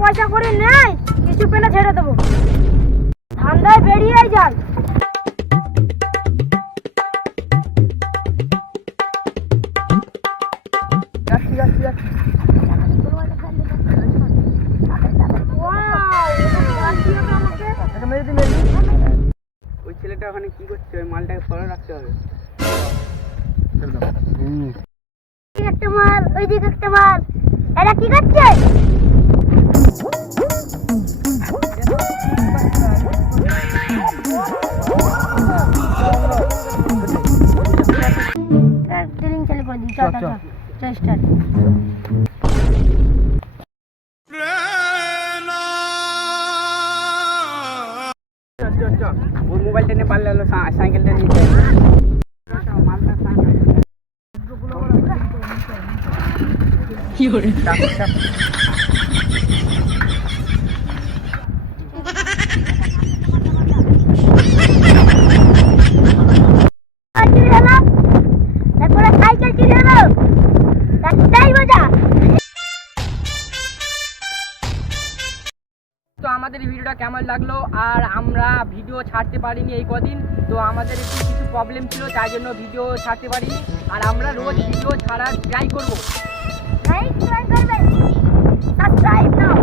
পয়সা করে নেই, কিছু পেলে ছেড়ে দেবো। ধান্দায় বেরিয়েই যান। ওই ছেলেটা ওখানে কি করছে? ওই মালটাকে ফলো রাখতে হবে। একটা মাল, ওই দিকে একটা মাল। এরা কি করছে? ড্রিলিং চালু করে দিই। চল স্টার্ট। ওর মোবাইলটা নিয়ে পারলে হলো, সাইকেলটা নিতে সাইকেল কিনে এলো, তাই মজা। তো আমাদের এই ভিডিওটা কেমন লাগলো? আর আমরা ভিডিও ছাড়তে পারিনি এই কদিন, তো আমাদের একটু কিছু প্রবলেম ছিল, তাই জন্য ভিডিও ছাড়তে পারিনি। আর আমরা রোজ ভিডিও ছাড়ার ট্রাই করবো। লাইক করবেন, সাবস্ক্রাইব নাও।